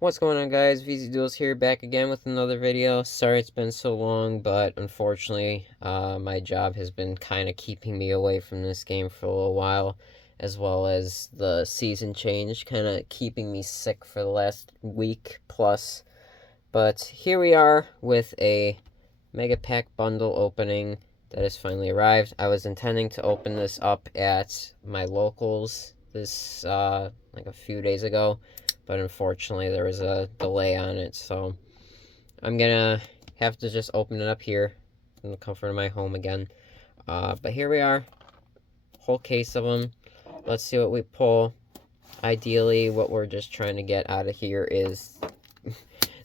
What's going on, guys? VZ Duels here, back again with another video. Sorry it's been so long, but unfortunately, my job has been kind of keeping me away from this game for a little while, as well as the season change, kind of keeping me sick for the last week plus. But here we are with a Mega Pack bundle opening that has finally arrived. I was intending to open this up at my locals this, like a few days ago, but unfortunately there was a delay on it, so I'm gonna have to just open it up here in the comfort of my home again. But here we are, whole case of them. Let's see what we pull. Ideally, what we're just trying to get out of here is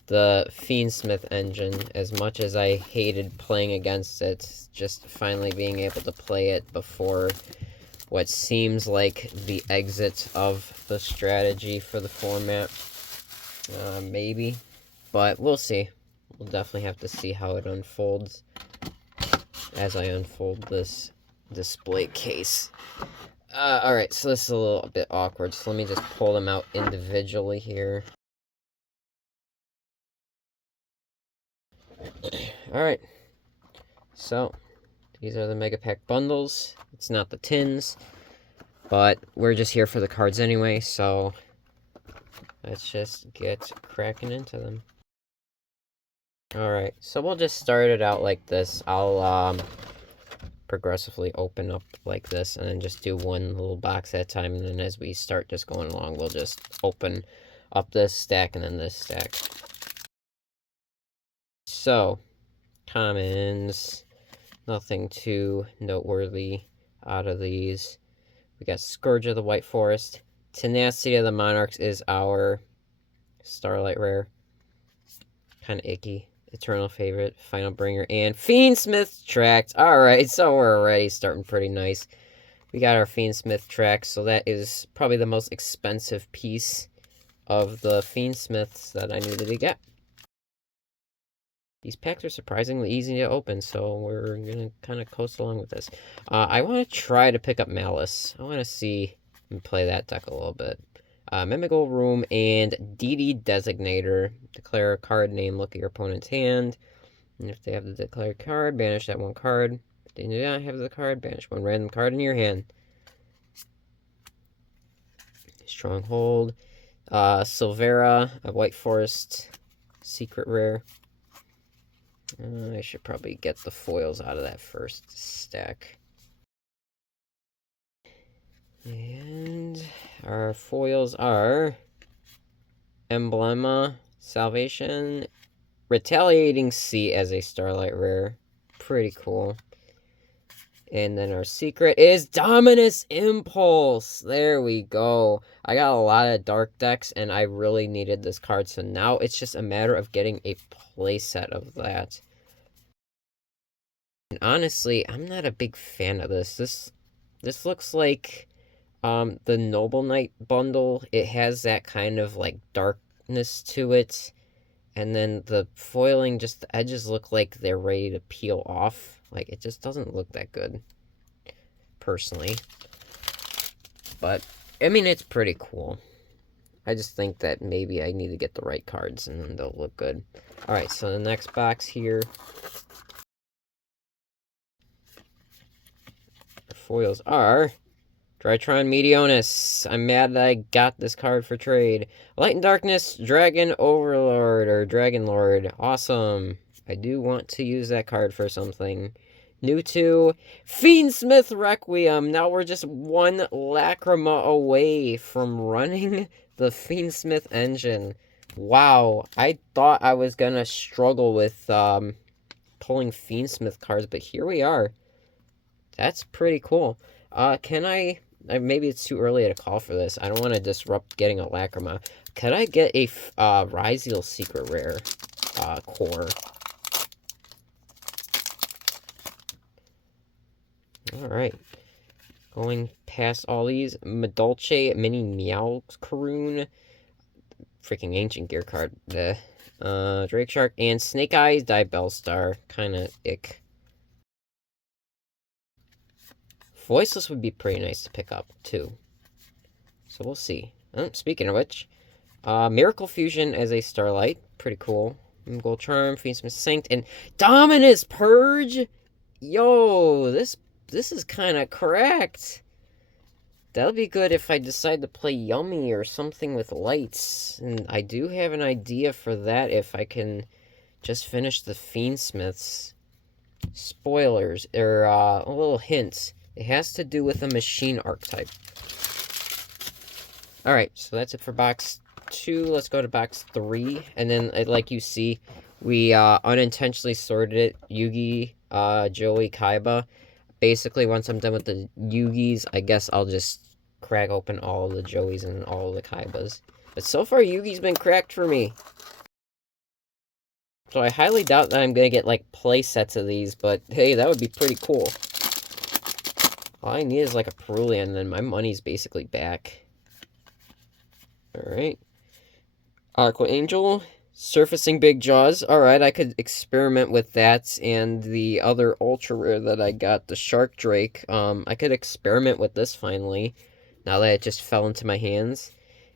the Fiendsmith engine. As much as I hated playing against it, just finally being able to play it before what seems like the exit of the strategy for the format. Maybe. But we'll see. We'll definitely have to see how it unfolds as I unfold this display case. Alright, so this is a little bit awkward, so let me just pull them out individually here. Alright, so these are the Mega Pack bundles. It's not the tins, but we're just here for the cards anyway, so let's just get cracking into them. Alright, so we'll just start it out like this. I'll progressively open up like this and then just do one little box at a time, and then as we start just going along, we'll just open up this stack and then this stack. So, commons, nothing too noteworthy out of these. We got Scourge of the White Forest. Tenacity of the Monarchs is our Starlight Rare. Kind of icky. Eternal Favorite, Final Bringer, and Fiendsmith Tract. Alright, so we're already starting pretty nice. We got our Fiendsmith Tract, so that is probably the most expensive piece of the Fiendsmiths that I needed to get. These packs are surprisingly easy to open, so we're going to kind of coast along with this. I want to try to pick up Malice. I want to see and play that deck a little bit. Mimical Room and DD Designator. Declare a card name, look at your opponent's hand. And if they have the declared card, banish that one card. If they do not have the card, banish one random card in your hand. Stronghold. Silvera, a White Forest secret rare. I should probably get the foils out of that first stack. And our foils are Emblema, Salvation, Retaliating Sea as a Starlight Rare. Pretty cool. And then our secret is Dominus Impulse. There we go. I got a lot of dark decks, and I really needed this card, so now it's just a matter of getting a playset of that. And honestly, I'm not a big fan of this. This looks like the Noble Knight bundle. It has that kind of like darkness to it, and then the foiling, just the edges look like they're ready to peel off. Like, it just doesn't look that good, personally. But I mean, it's pretty cool. I just think that maybe I need to get the right cards and then they'll look good. Alright, so the next box here, the foils are Drytron Meteonis. I'm mad that I got this card for trade. Light and Darkness, Dragon Overlord, or Dragon Lord. Awesome. I do want to use that card for something. New to Fiendsmith Requiem. Now we're just one Lacrima away from running the Fiendsmith engine. Wow. I thought I was gonna struggle with pulling Fiendsmith cards, but here we are. That's pretty cool. Can I... maybe it's too early to call for this. I don't want to disrupt getting a Lacrima. Could I get a Ryzeal Secret Rare core? Alright. Going past all these. Madolche, Mini Meowscaroon. Freaking ancient gear card. Drake Shark, and Snake Eyes, Bellstar. Kinda ick. Voiceless would be pretty nice to pick up, too. So we'll see. Speaking of which, Miracle Fusion as a Starlight. Pretty cool. Gold Charm, Fiendsmith Sanct, and Dominus Purge! Yo, this is kind of cracked. That'll be good if I decide to play Yummy or something with lights. And I do have an idea for that if I can just finish the Fiendsmiths. Spoilers, or a little hints. It has to do with a machine archetype. Alright, so that's it for box 2. Let's go to box 3. And then, like you see, we unintentionally sorted it. Yugi, Joey, Kaiba. Basically, once I'm done with the Yugis, I guess I'll just crack open all the Joeys and all the Kaibas. But so far, Yugi's been cracked for me. So I highly doubt that I'm going to get, like, play sets of these, but hey, that would be pretty cool. All I need is, like, a Perulian, and then my money's basically back. Alright. Aqua Angel. Surfacing Big Jaws. Alright, I could experiment with that, and the other ultra rare that I got, the Shark Drake. I could experiment with this finally, now that it just fell into my hands.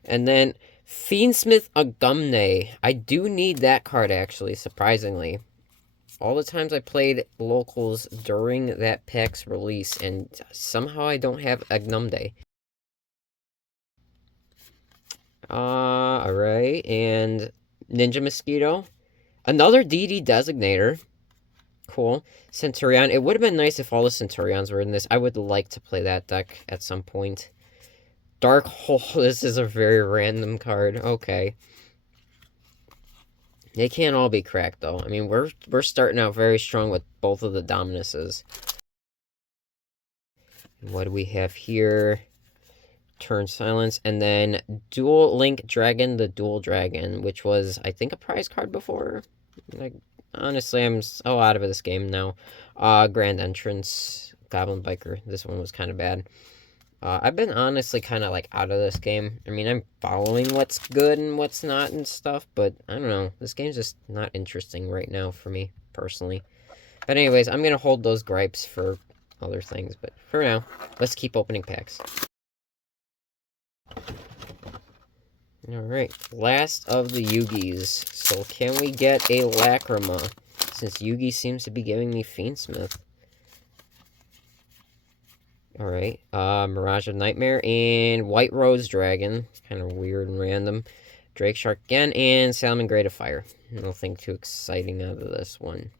And then Fiendsmith Agumne. I do need that card, actually, surprisingly. All the times I played locals during that pack's release, and somehow I don't have Agumne. Alright, and Ninja Mosquito. Another DD Designator. Cool. Centurion. It would have been nice if all the Centurions were in this. I would like to play that deck at some point. Dark Hole. This is a very random card. Okay. They can't all be cracked, though. I mean, we're starting out very strong with both of the Dominuses. What do we have here? Turn Silence, and then Dual Link Dragon, the Dual Dragon, which was, I think, a prize card before. Like, honestly, I'm so out of this game now. Grand Entrance, Goblin Biker. This one was kind of bad. I've been honestly kind of, like, out of this game. I mean, I'm following what's good and what's not and stuff, but I don't know. This game's just not interesting right now for me, personally. But anyways, I'm going to hold those gripes for other things, but for now, let's keep opening packs. Alright, last of the Yugis. So can we get a Lacrima? Since Yugi seems to be giving me Fiendsmith. Alright, Mirage of Nightmare and White Rose Dragon. Kind of weird and random. Drake Shark again, and Salamangreat of Fire. Nothing too exciting out of this one.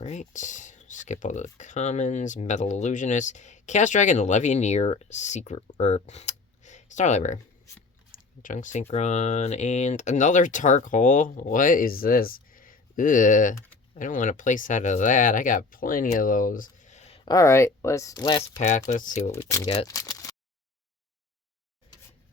Alright, skip all the commons. Metal Illusionist. Chaos Dragon, Levianeer, Secret, Starlight Rare. Junk Synchron, and another Dark Hole. What is this? Ugh. I don't want to place out of that. I got plenty of those. Alright, last pack. Let's see what we can get.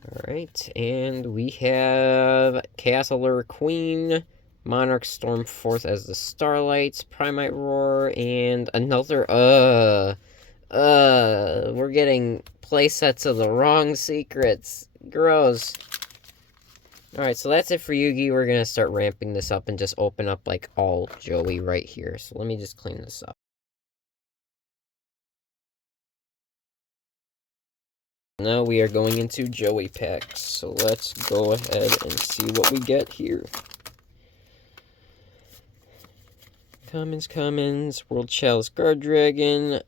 Alright, and we have Chaos Allure Queen, Monarch Stormforth as the Starlights, Primite Roar, and another, we're getting playsets of the wrong secrets. Gross. Alright, so that's it for Yugi. We're gonna start ramping this up and just open up, like, all Joey right here. So let me just clean this up. Now we are going into Joey packs. So let's go ahead and see what we get here. Commons, World Chalice Guard Dragon,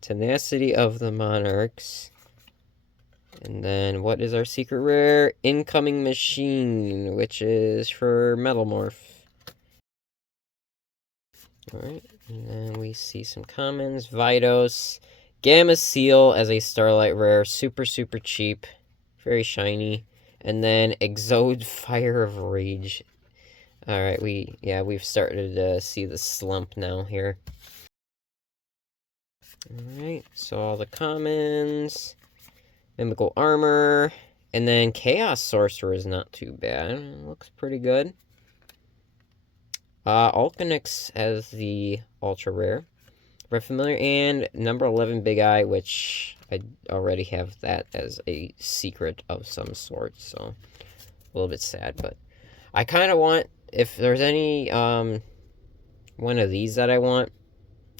Tenacity of the Monarchs. And then, what is our secret rare? Incoming Machine, which is for Metalmorph. Alright, and then we see some commons. Vidos, Gamma Seal as a Starlight rare, super cheap, very shiny. And then Exode Fire of Rage. Alright, we've started to see the slump now here. Alright, so all the commons. Mimical Armor, and then Chaos Sorcerer is not too bad. It looks pretty good. Alkanix as the Ultra Rare. Red Familiar, and number 11 Big Eye, which I already have that as a secret of some sort, so a little bit sad, but I kind of want, if there's any, one of these that I want,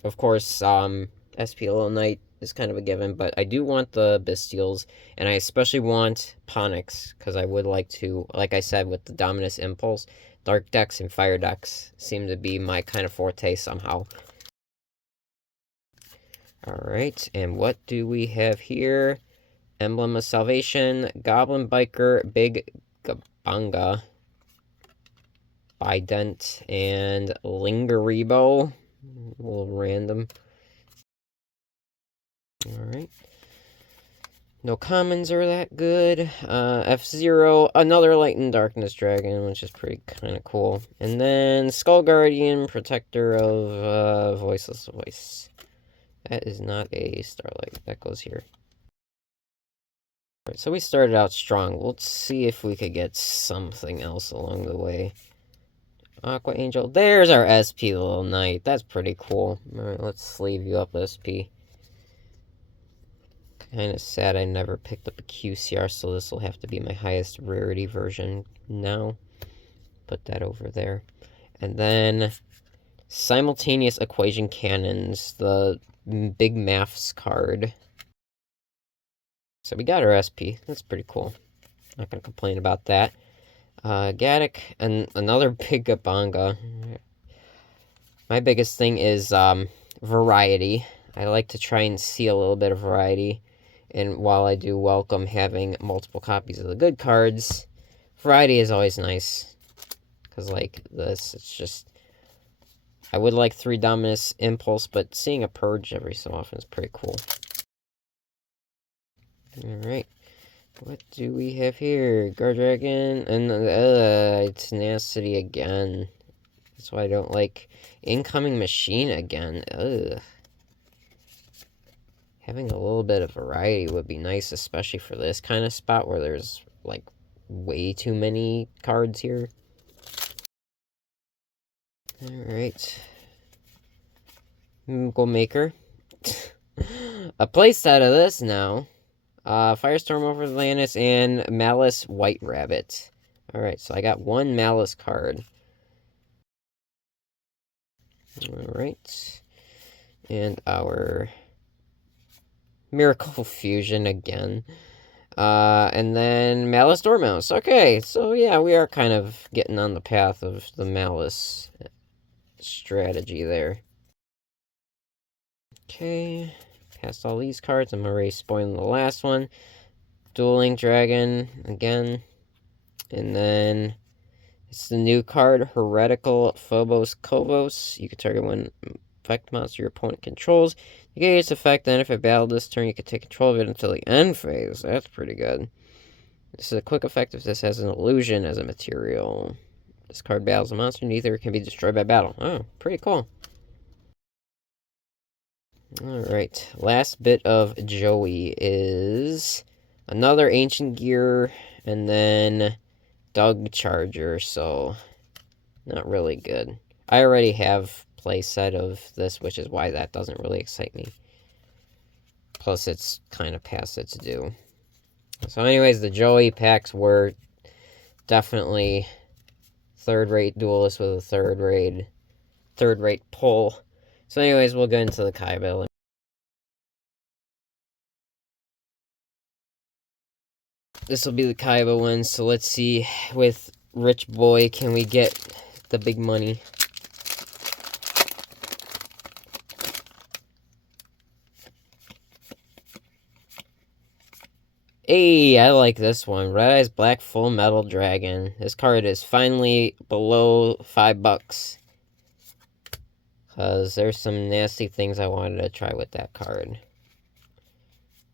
of course, SP Little Knight, is kind of a given, but I do want the Bestials, and I especially want Ponix, because I would like to, like I said, with the Dominus Impulse, Dark decks and Fire decks seem to be my kind of forte somehow. Alright, and what do we have here? Emblem of Salvation, Goblin Biker, Big Gabanga, Bident, and Lingeribo. A little random. Alright. No commons are that good. F-Zero, another Light and Darkness Dragon, which is pretty kind of cool. And then Skull Guardian, Protector of Voiceless Voice. That is not a Starlight. That goes here. Alright, so we started out strong. Let's see if we could get something else along the way. Aqua Angel. There's our SP Little Knight. That's pretty cool. Alright, let's sleeve you up, SP. Kind of sad I never picked up a QCR, so this will have to be my highest rarity version now. Put that over there. And then Simultaneous Equation Cannons, the big maths card. So we got our SP. That's pretty cool. Not going to complain about that. Gaddock, and another big Gabanga. My biggest thing is variety. I like to try and see a little bit of variety. And while I do welcome having multiple copies of the good cards, variety is always nice. Because, like, this, it's just... I would like 3 Dominus Impulse, but seeing a Purge every so often is pretty cool. Alright. What do we have here? Guard Dragon, and Tenacity again. That's why I don't like Incoming Machine again. Ugh. Having a little bit of variety would be nice, especially for this kind of spot where there's, like, way too many cards here. Alright. Go Maker. A playset of this now. Firestorm over Atlantis and Malice White Rabbit. Alright, so I got 1 Malice card. Alright. And our Miracle Fusion again. And then Malice Dormouse. Okay, so yeah, we are kind of getting on the path of the Malice strategy there. Okay, past all these cards. I'm already spoiling the last one. Dueling Dragon again. And then it's the new card, Heretical Phobos Kovos. You can target one effect monster your opponent controls. You get its effect, then if it battled this turn, you can take control of it until the end phase. That's pretty good. This is a quick effect if this has an illusion as a material. This card battles a monster, neither can be destroyed by battle. Oh, pretty cool. Alright, last bit of Joey is another Ancient Gear, and then Doug Charger, so not really good. I already have playset of this, which is why that doesn't really excite me. Plus, it's kind of past its due. So anyways, the Joey packs were definitely third-rate duelist with a third-rate pull. So anyways, we'll get into the Kaiba. This will be the Kaiba one, so let's see, with Rich Boy, can we get the big money? Hey, I like this one. Red Eyes Black Full Metal Dragon. This card is finally below $5. Because there's some nasty things I wanted to try with that card.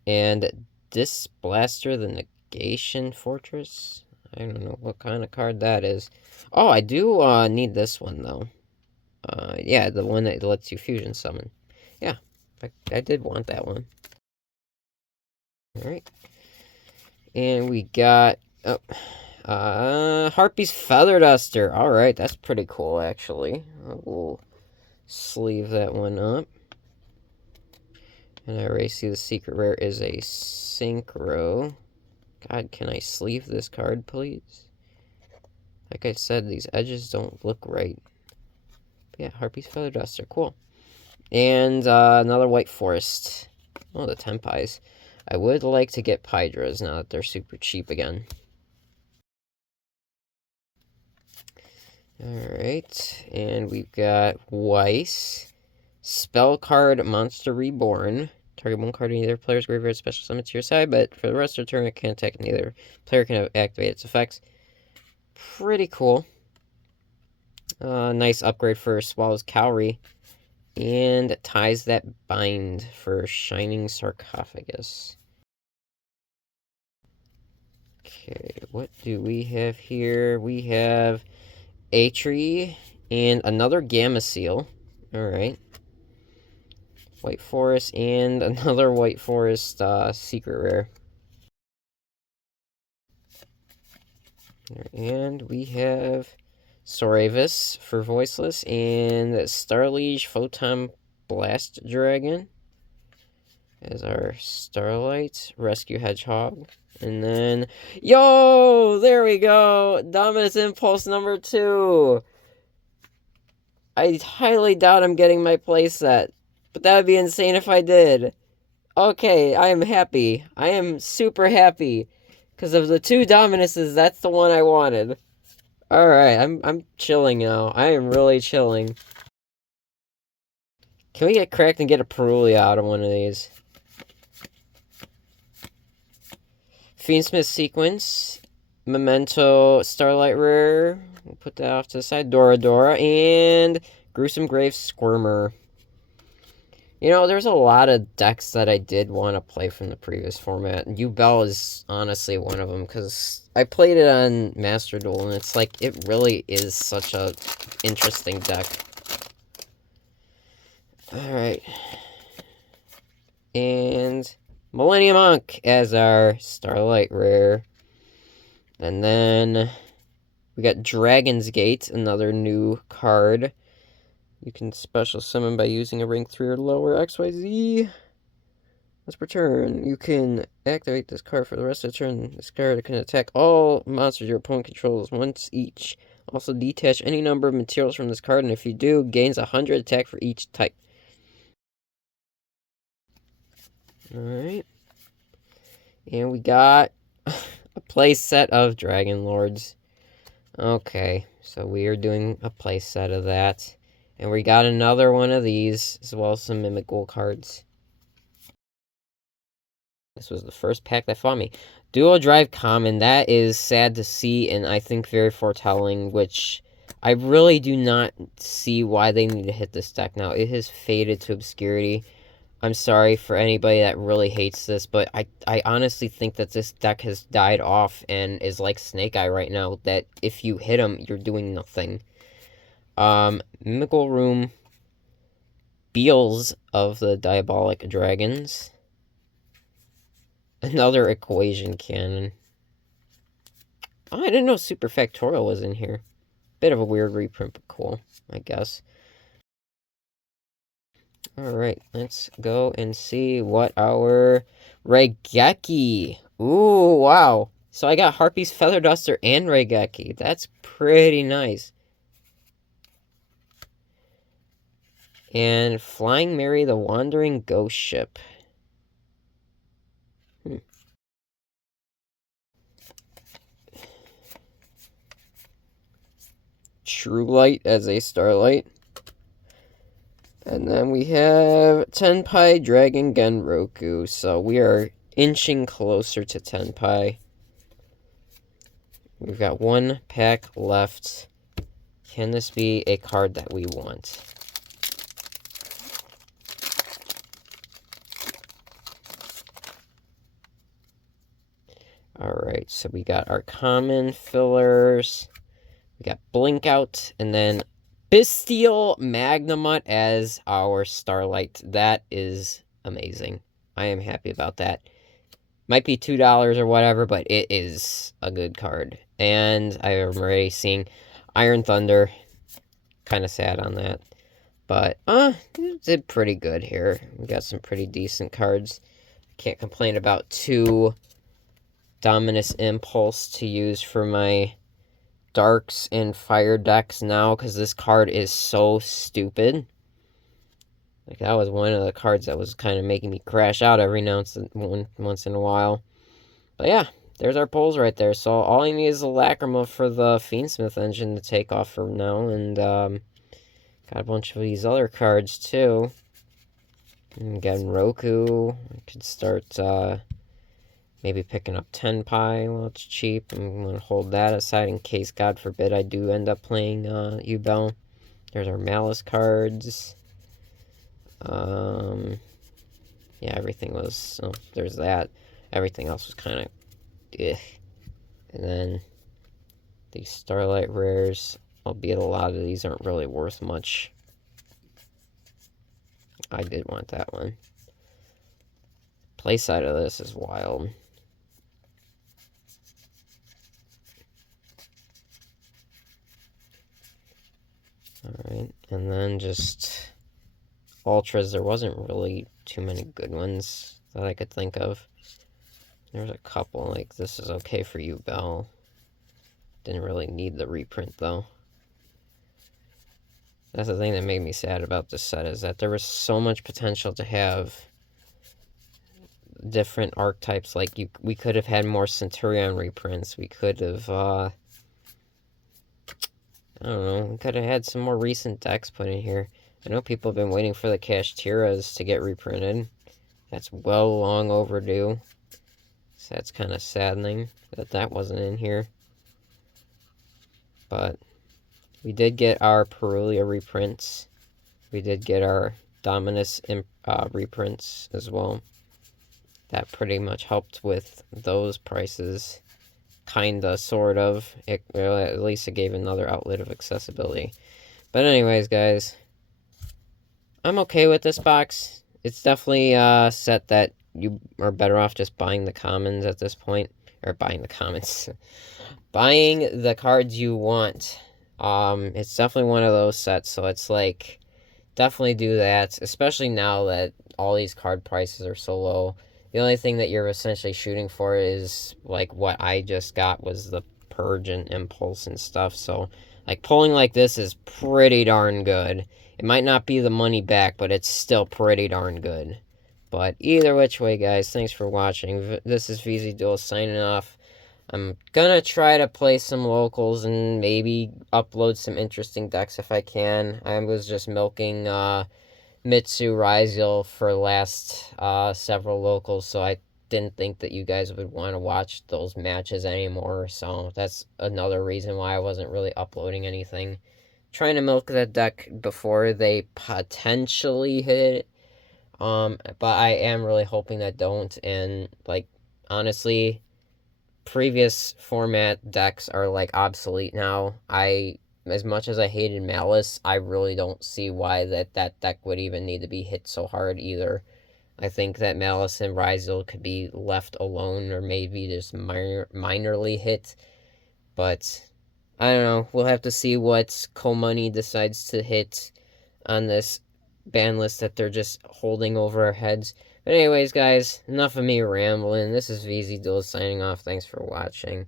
And Disc Blaster, the Negation Fortress. I don't know what kind of card that is. Oh, I do need this one, though. Yeah, the one that lets you fusion summon. Yeah, I did want that one. Alright. And we got... Harpy's Feather Duster. Alright, that's pretty cool, actually. We'll sleeve that one up. And I already see the secret rare is a Synchro. God, can I sleeve this card, please? Like I said, these edges don't look right. But yeah, Harpy's Feather Duster. Cool. And another White Forest. Oh, the Tenpais. I would like to get Pydras now that they're super cheap again. Alright, and we've got Weiss. Spell card Monster Reborn. Target one card in either player's graveyard special summon to your side, but for the rest of the turn it can't attack, neither player can activate its effects. Pretty cool. Nice upgrade for Swallow's Cowrie. And Ties That Bind for Shining Sarcophagus. Okay, what do we have here? We have Atri and another Gamma Seal. Alright. White Forest and another White Forest secret rare. And we have Soravis for Voiceless and Starliege Photon Blast Dragon as our Starlight Rescue Hedgehog. And then, yo, there we go, Dominus Impulse number 2. I highly doubt I'm getting my playset, but that would be insane if I did. Okay, I am happy. I am super happy. Because of the 2 Dominuses, that's the one I wanted. Alright, I'm chilling now. I am really chilling. Can we get cracked and get a Perulia out of one of these? Fiendsmith Sequence, Memento Starlight Rare, we'll put that off to the side, Dora, and Gruesome Grave Squirmer. You know, there's a lot of decks that I did want to play from the previous format. Yubel is honestly one of them, because I played it on Master Duel, and it's like, it really is such a interesting deck. Alright. And Millennium Monk as our Starlight Rare. And then we got Dragon's Gate, another new card. You can special summon by using a rank 3 or lower XYZ. Let's return. You can activate this card for the rest of the turn. This card can attack all monsters your opponent controls once each. Also detach any number of materials from this card, and if you do, gains 100 attack for each type. Alright. And we got a play set of Dragon Lords. Okay, so we are doing a play set of that. And we got another one of these, as well as some Mimic cards. This was the first pack that fought me. Dual Drive Common, that is sad to see, and I think very foretelling, which I really do not see why they need to hit this deck now. It has faded to obscurity. I'm sorry for anybody that really hates this, but I honestly think that this deck has died off and is like Snake Eye right now, that if you hit him, you're doing nothing. Mimical Room, Beals of the Diabolic Dragons, another Equation Cannon. Oh, I didn't know Super Factorial was in here. Bit of a weird reprint, but cool, I guess. Alright, let's go and see what our Raigeki. Ooh, wow. So I got Harpy's Feather Duster and Raigeki. That's pretty nice. And Flying Mary the Wandering Ghost Ship. True Light as a Starlight. And then we have Tenpai Dragon Genroku. So we are inching closer to Tenpai. We've got one pack left. Can this be a card that we want? Alright, so we got our common fillers. We got Blink Out, and then Bestial Magnamut as our Starlight. That is amazing. I am happy about that. Might be $2 or whatever, but it is a good card. And I am already seeing Iron Thunder. Kind of sad on that. But, it did pretty good here. We got some pretty decent cards. Can't complain about 2 Dominus Impulse to use for my Darks and Fire decks now, because this card is so stupid. Like, that was one of the cards that was kind of making me crash out every once in a while. But yeah, there's our pulls right there. So all I need is a Lacrima for the Fiendsmith engine to take off for now. And got a bunch of these other cards too. And again, Roku. I could start maybe picking up Tenpai while it's cheap. I'm going to hold that aside in case, God forbid, I do end up playing Yubel. There's our Malice cards. Yeah, everything was, oh, there's that. Everything else was kind of, eh. And then these Starlight Rares, albeit a lot of these aren't really worth much. I did want that one. Play side of this is wild. Alright, and then just Ultras. There wasn't really too many good ones that I could think of. There's a couple, like this is okay for you, Bell. Didn't really need the reprint, though. That's the thing that made me sad about this set, is that there was so much potential to have different archetypes. Like, we could have had more Centurion reprints. We could have, I don't know, we could have had some more recent decks put in here. I know people have been waiting for the Kashtiras to get reprinted. That's well long overdue. So that's kind of saddening that that wasn't in here. But we did get our Perulia reprints. We did get our Dominus reprints as well. That pretty much helped with those prices. Kinda, sort of. Well, at least it gave another outlet of accessibility. But anyways, guys, I'm okay with this box. It's definitely a set that you are better off just buying the commons at this point. Or buying the commons. Buying the cards you want. It's definitely one of those sets, so it's like, definitely do that, especially now that all these card prices are so low. The only thing that you're essentially shooting for is, like, what I just got was the Purge and Impulse and stuff, so, like, pulling like this is pretty darn good. It might not be the money back, but it's still pretty darn good. But either which way, guys, thanks for watching. This is VZ Duel signing off. I'm gonna try to play some locals and maybe upload some interesting decks if I can. I was just milking Mitsu Ryzel for the last several locals, so I didn't think that you guys would want to watch those matches anymore, so that's another reason why I wasn't really uploading anything. Trying to milk that deck before they potentially hit it, but I am really hoping that don't, and, like, honestly, previous format decks are, like, obsolete now. As much as I hated Malice, I really don't see why that deck would even need to be hit so hard either. I think that Malice and Ryzel could be left alone, or maybe just minorly hit. But I don't know. We'll have to see what Comoney decides to hit on this ban list that they're just holding over our heads. But anyways, guys, enough of me rambling. This is VZ Duel signing off. Thanks for watching.